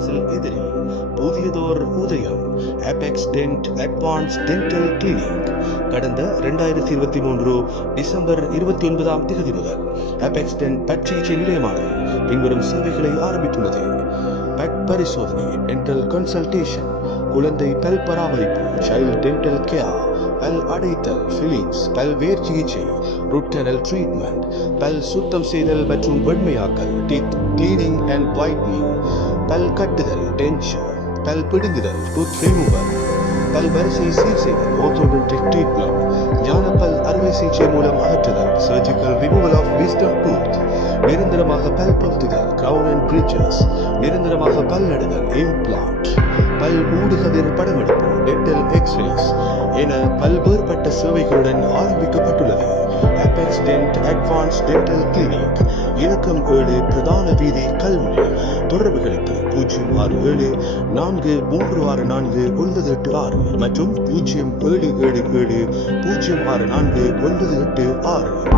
வாசல் எதிரில் புதியதோர் உதயம் apex tent advance dental clinic. கடந்த 2023 டிசம்பர் 29ஆம் தேதி முதல் அபெக்ஸ் டென்ட் பட் சிகிச்சை நிலையமானது பின்வரும் சேவைகளை ஆரம்பித்துள்ளது. பட் பரிசோதனை, டென்டல் கன்சல்டேஷன், குழந்தை பல் பராமரிப்பு, சைல்ட் டென்டல் கேர், பல் அடைத்தல், ஃபில்லிங்ஸ், பல்வேறு சிகிச்சை, ரூட் கேனல் ட்ரீட்மெண்ட், பல் சுத்தம் செய்தல் மற்றும் வெண்மையாக்கல், டீத் கிளீனிங் அண்ட் வைட்னிங், பல் கட்டுதல், டென்ச்சர், பல் பிடுங்குதல், டூத் ரிமூவல், பல் வரிசை சீர் செய்தல், ஆர்த்தோடென்டிக் ட்ரீட்மெண்ட், ஞானப்பல் அறுவை சிகிச்சை மூலம் அகற்றுதல், surgical removal of wisdom tooth, நிரந்தரமாக பல் பொருத்துதல், கிரவுன் அண்ட் பிரிட்ஜஸ், நிரந்தரமாக பல் நடுதல், இம்ப்ளான்ட், பல் ஊடுகதிர் படமெடுப்பு, டென்டல் எக்ஸ்ரேஸ் என பல்வேறுபட்ட சேவைகளுடன் ஆரம்பிக்கப்பட்டுள்ளது. Apex tent advance dental clinic, இலக்கம் 7, பிரதான வீதி, கல்முனை. தொடர்புகளுக்கு 067-4364-986 மற்றும் 0777-064-986.